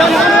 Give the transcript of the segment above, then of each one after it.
আমরা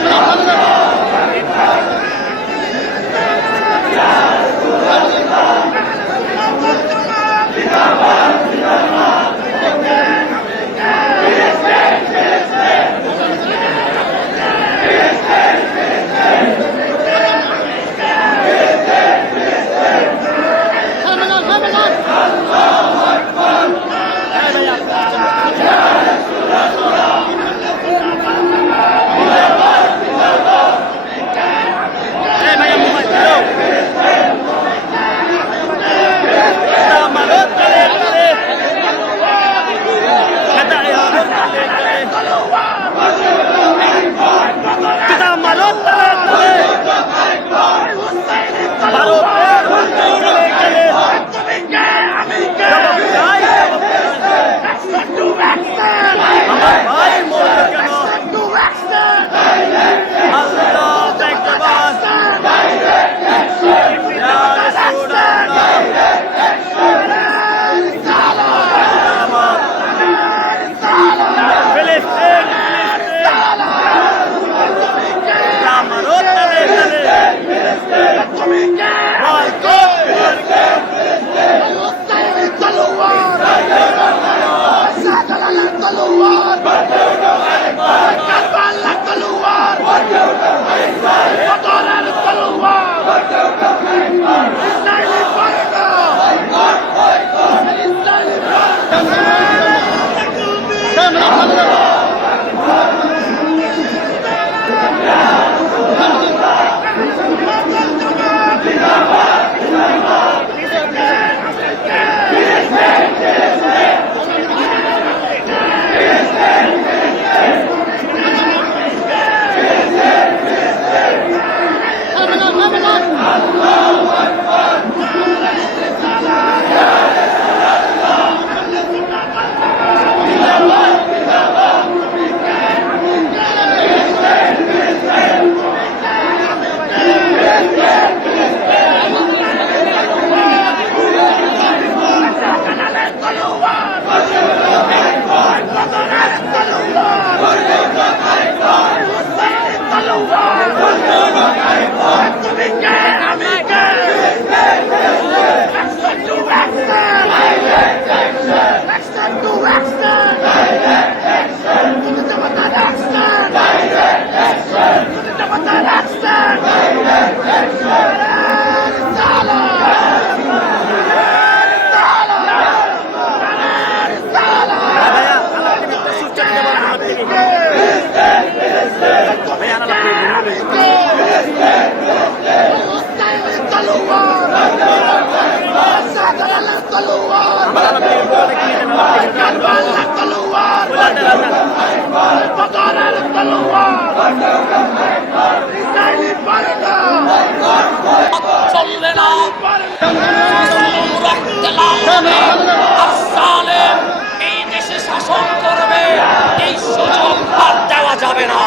محمد চলবে এই দেশে শাসন করবে এই সুযোগ আর দেওয়া যাবে না।